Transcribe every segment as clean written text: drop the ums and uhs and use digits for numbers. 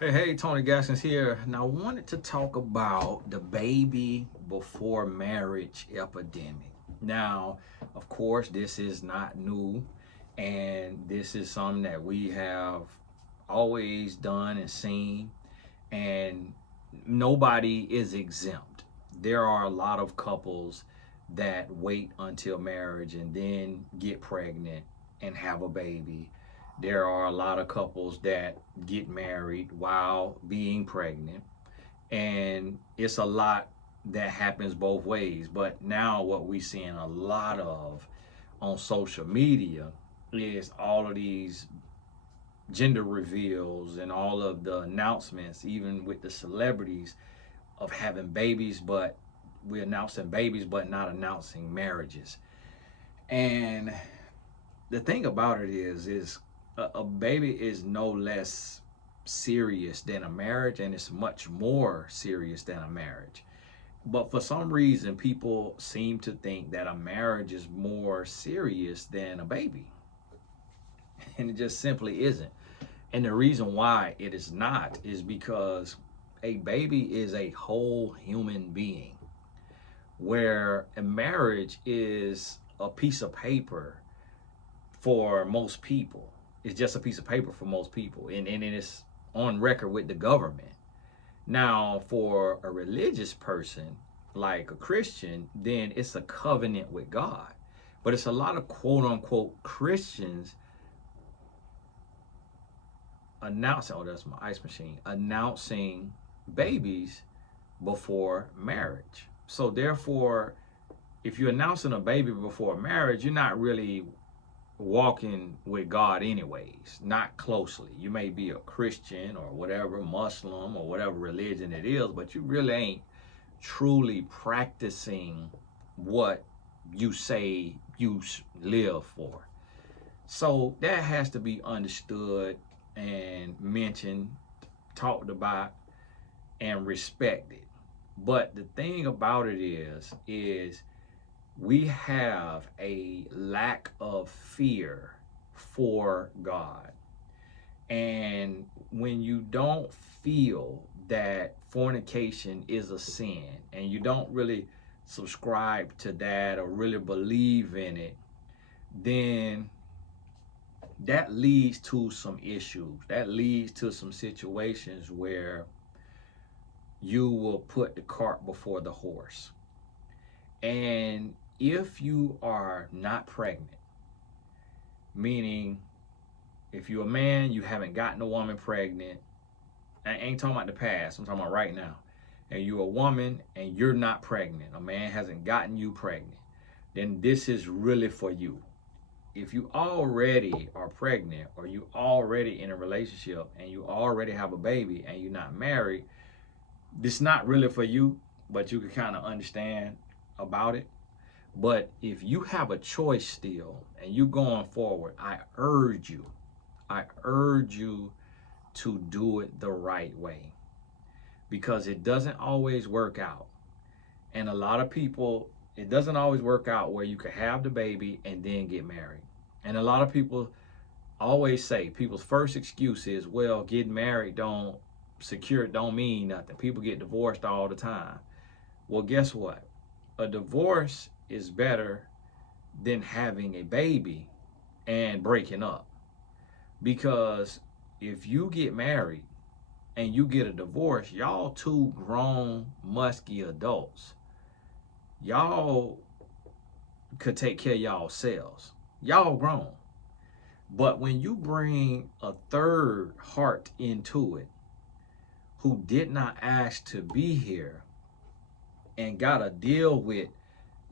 Hey, Tony Gaskins here. Now, I wanted to talk about the baby before marriage epidemic. Now, of course, this is not new, and this is something that we have always done and seen, and nobody is exempt. There are a lot of couples that wait until marriage and then get pregnant and have a baby. There are a lot of couples that get married while being pregnant, and it's a lot that happens both ways. But now, what we're seeing a lot of on social media is all of these gender reveals and all of the announcements, even with the celebrities, of having babies, but we're announcing babies, but not announcing marriages. And the thing about it is a baby is no less serious than a marriage, and it's much more serious than a marriage. But for some reason, people seem to think that a marriage is more serious than a baby, and it just simply isn't. And the reason why it is not is because a baby is a whole human being, where a marriage is a piece of paper for most people. It's just a piece of paper for most people, and it's on record with the government. Now, for a religious person, like a Christian, then it's a covenant with God. But it's a lot of quote unquote Christians announcing, oh, that's my ice machine, announcing babies before marriage. So, therefore, if you're announcing a baby before marriage, you're not really walking with God anyways, not closely. You may be a Christian or whatever, Muslim or whatever religion it is, but you really ain't truly practicing what you say you live for. So that has to be understood and mentioned, talked about, and respected. But the thing about it is we have a lack of fear for God. And when you don't feel that fornication is a sin and you don't really subscribe to that or really believe in it, then that leads to some issues. That leads to some situations where you will put the cart before the horse. And if you are not pregnant, meaning if you're a man, you haven't gotten a woman pregnant, I ain't talking about the past, I'm talking about right now, and you're a woman and you're not pregnant, a man hasn't gotten you pregnant, then this is really for you. If you already are pregnant or you already in a relationship and you already have a baby and you're not married, this is not really for you, but you can kind of understand about it. But if you have a choice still and you're going forward, I urge you to do it the right way, because it doesn't always work out. And a lot of people, it doesn't always work out where you can have the baby and then get married. And a lot of people always say, people's first excuse is, well, getting married don't secure, don't mean nothing. People get divorced all the time. Well, guess what? A divorce is better than having a baby and breaking up. Because if you get married and you get a divorce, y'all two grown, musky adults. Y'all could take care of y'all selves. Y'all grown. But when you bring a third heart into it who did not ask to be here and got to deal with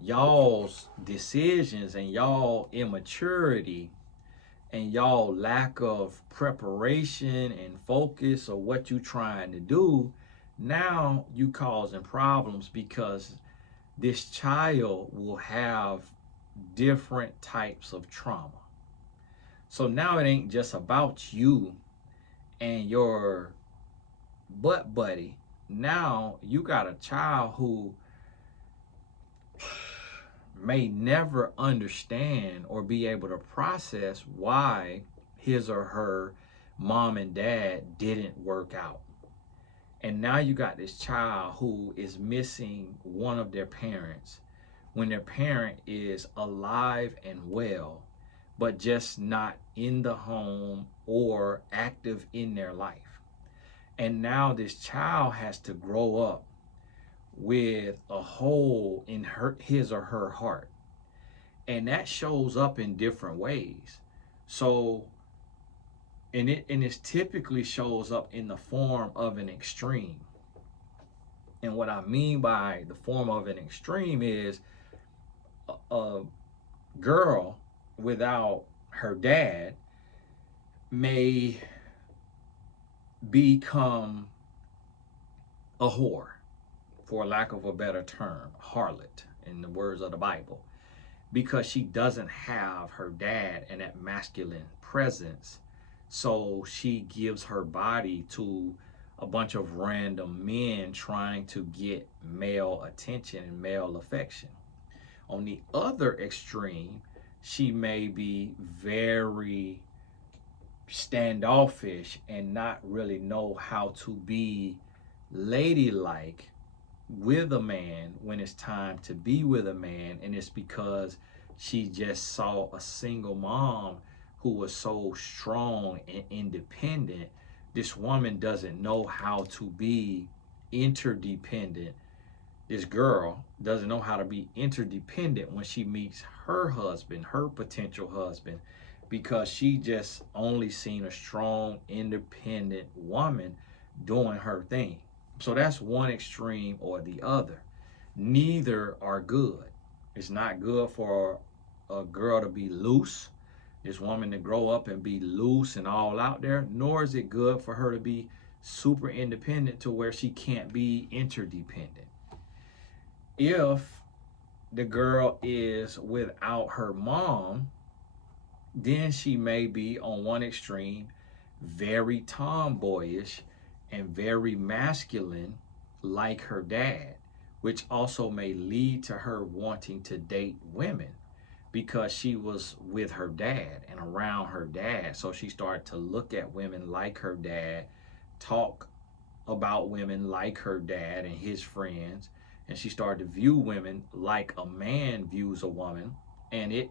y'all's decisions and y'all immaturity and y'all lack of preparation and focus of what you trying to do, now you causing problems, because this child will have different types of trauma. So now it ain't just about you and your butt buddy. Now you got a child who may never understand or be able to process why his or her mom and dad didn't work out. And now you got this child who is missing one of their parents when their parent is alive and well, but just not in the home or active in their life. And now this child has to grow up with a hole in his or her heart. And that shows up in different ways. So, and it typically shows up in the form of an extreme. And what I mean by the form of an extreme is a girl without her dad may become a whore, for lack of a better term, harlot in the words of the Bible, because she doesn't have her dad and that masculine presence. So she gives her body to a bunch of random men trying to get male attention and male affection. On the other extreme, she may be very standoffish and not really know how to be ladylike with a man when it's time to be with a man, and it's because she just saw a single mom who was so strong and independent. This woman doesn't know how to be interdependent. This girl doesn't know how to be interdependent when she meets her husband, her potential husband, because she just only seen a strong, independent woman doing her thing. So that's one extreme or the other. Neither are good. It's not good for a girl to be loose, this woman to grow up and be loose and all out there, nor is it good for her to be super independent to where she can't be interdependent. If the girl is without her mom, then she may be on one extreme, very tomboyish and very masculine like her dad, which also may lead to her wanting to date women because she was with her dad and around her dad. So she started to look at women like her dad, talk about women like her dad and his friends, and she started to view women like a man views a woman, and it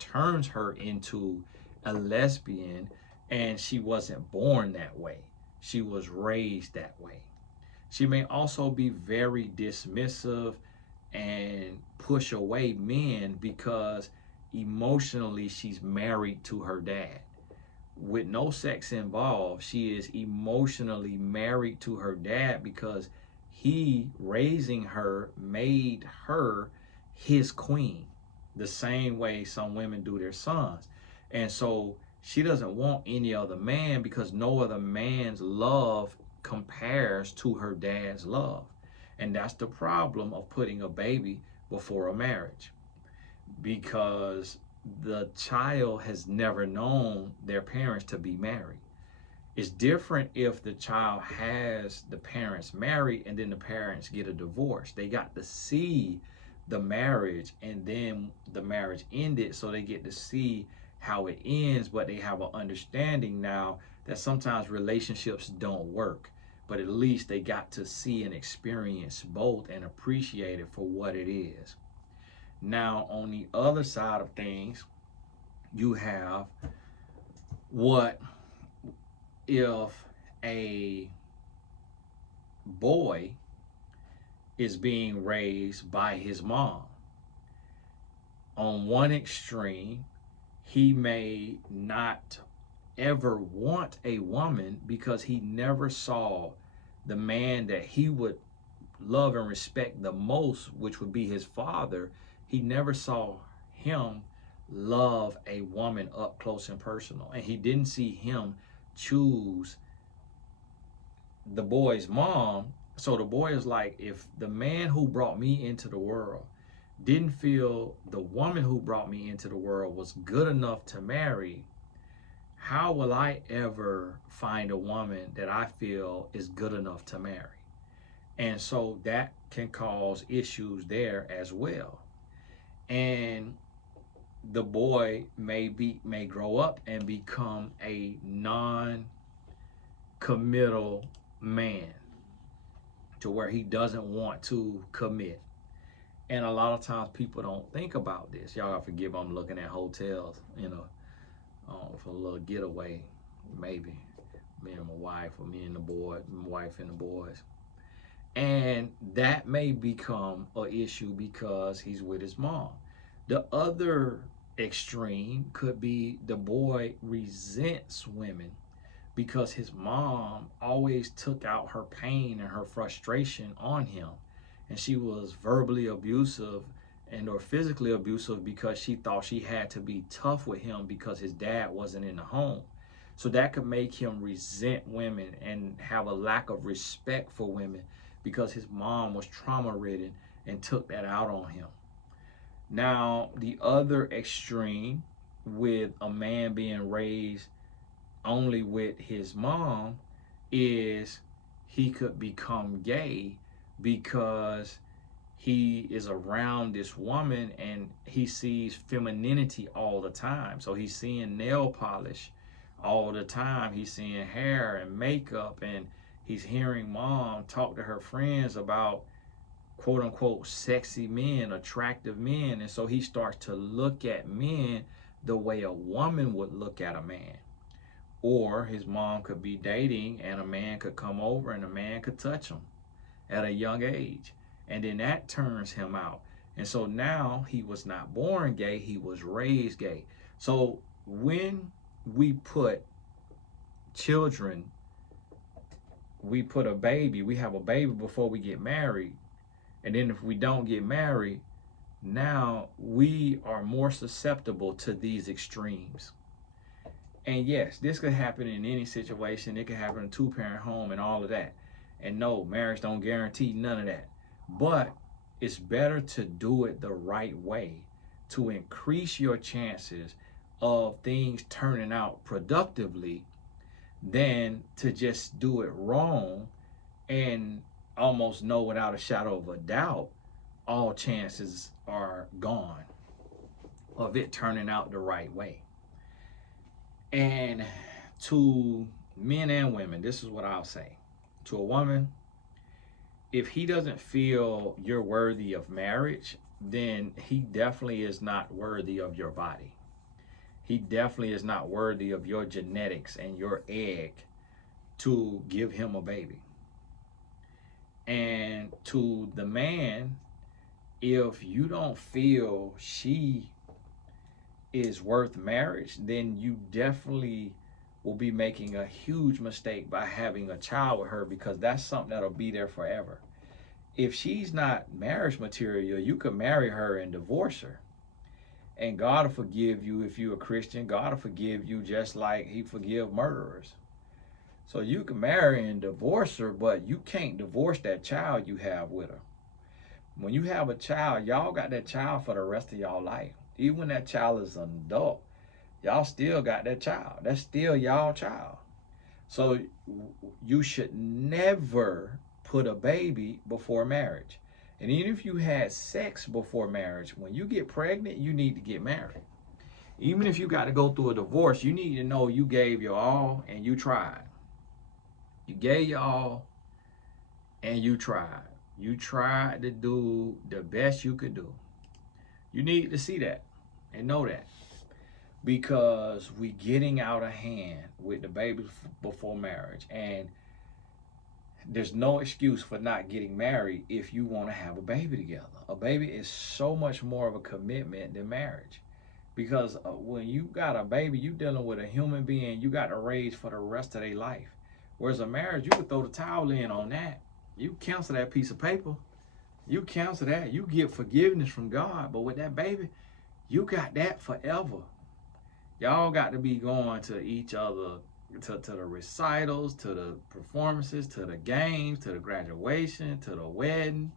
turns her into a lesbian. And she wasn't born that way, she was raised that way. She may also be very dismissive and push away men because emotionally she's married to her dad. With no sex involved, she is emotionally married to her dad because he, raising her, made her his queen, the same way some women do their sons. And so she doesn't want any other man because no other man's love compares to her dad's love. And that's the problem of putting a baby before a marriage, because the child has never known their parents to be married. It's different if the child has the parents married and then the parents get a divorce. They got to see the marriage and then the marriage ended, so they get to see how it ends, but they have an understanding now that sometimes relationships don't work, but at least they got to see and experience both and appreciate it for what it is. Now, on the other side of things, you have, what if a boy is being raised by his mom? On one extreme, he may not ever want a woman because he never saw the man that he would love and respect the most, which would be his father. He never saw him love a woman up close and personal, and he didn't see him choose the boy's mom. So the boy is like, if the man who brought me into the world didn't feel the woman who brought me into the world was good enough to marry, how will I ever find a woman that I feel is good enough to marry? And so that can cause issues there as well. And the boy may grow up and become a non-committal man to where he doesn't want to commit. And a lot of times people don't think about this. Y'all gotta forgive, I'm looking at hotels, for a little getaway, maybe me and my wife, or me and the boy, my wife and the boys. And that may become an issue because he's with his mom. The other extreme could be the boy resents women because his mom always took out her pain and her frustration on him. And she was verbally abusive and or physically abusive because she thought she had to be tough with him because his dad wasn't in the home. So that could make him resent women and have a lack of respect for women because his mom was trauma ridden and took that out on him. Now, the other extreme with a man being raised only with his mom is he could become gay because he is around this woman and he sees femininity all the time. So he's seeing nail polish all the time. He's seeing hair and makeup, and he's hearing mom talk to her friends about quote unquote sexy men, attractive men. And so he starts to look at men the way a woman would look at a man. Or his mom could be dating and a man could come over and a man could touch him at a young age. And then that turns him out. And so now he was not born gay, he was raised gay. So when we put children, we put a baby, we have a baby before we get married. And then if we don't get married, now we are more susceptible to these extremes. And yes, this could happen in any situation. It could happen in a two-parent home and all of that. And no, marriage don't guarantee none of that. But it's better to do it the right way to increase your chances of things turning out productively than to just do it wrong and almost know without a shadow of a doubt all chances are gone of it turning out the right way. And to men and women, this is what I'll say. To a woman, if he doesn't feel you're worthy of marriage, then he definitely is not worthy of your body. He definitely is not worthy of your genetics and your egg to give him a baby. And to the man, if you don't feel she is worth marriage, then you definitely will be making a huge mistake by having a child with her, because that's something that'll be there forever. If she's not marriage material, you could marry her and divorce her. And God will forgive you if you're a Christian. God will forgive you just like he forgive murderers. So you can marry and divorce her, but you can't divorce that child you have with her. When you have a child, y'all got that child for the rest of y'all life. Even when that child is an adult, y'all still got that child. That's still y'all child. So you should never put a baby before marriage. And even if you had sex before marriage, when you get pregnant, you need to get married. Even if you got to go through a divorce, you need to know you gave your all and you tried. You gave your all and you tried. You tried to do the best you could do. You need to see that and know that, because we getting out of hand with the baby before marriage. And there's no excuse for not getting married if you want to have a baby together. A baby is so much more of a commitment than marriage, because when you got a baby, you dealing with a human being you got to raise for the rest of their life. Whereas a marriage, you could throw the towel in on that. You cancel that piece of paper. You cancel that. You get forgiveness from God. But with that baby, you got that forever. Y'all got to be going to each other, to the recitals, to the performances, to the games, to the graduation, to the wedding,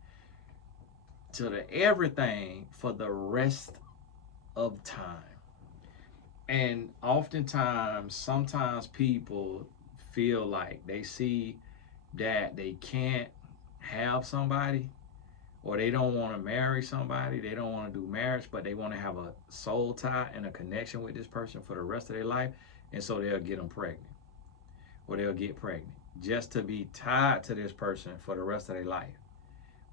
to the everything for the rest of time. And oftentimes, sometimes people feel like they see that they can't have somebody or they don't want to marry somebody, they don't want to do marriage, but they want to have a soul tie and a connection with this person for the rest of their life, and so they'll get them pregnant, or they'll get pregnant just to be tied to this person for the rest of their life,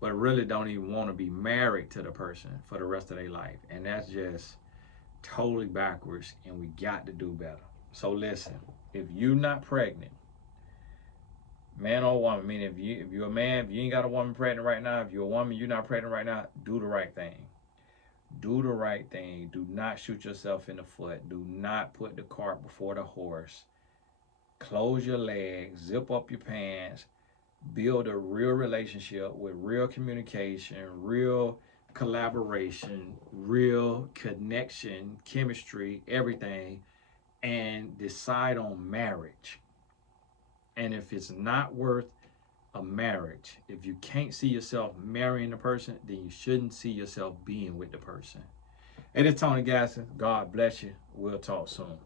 but really don't even want to be married to the person for the rest of their life. And that's just totally backwards, and we got to do better. So listen, if you're not pregnant, man or woman, I mean, if you're a man, if you ain't got a woman pregnant right now, if you're a woman, you're not pregnant right now, do the right thing. Do the right thing. Do not shoot yourself in the foot. Do not put the cart before the horse. Close your legs, zip up your pants, build a real relationship with real communication, real collaboration, real connection, chemistry, everything, and decide on marriage. And if it's not worth a marriage, if you can't see yourself marrying the person, then you shouldn't see yourself being with the person. Hey, this is Tony Gasson. God bless you. We'll talk soon.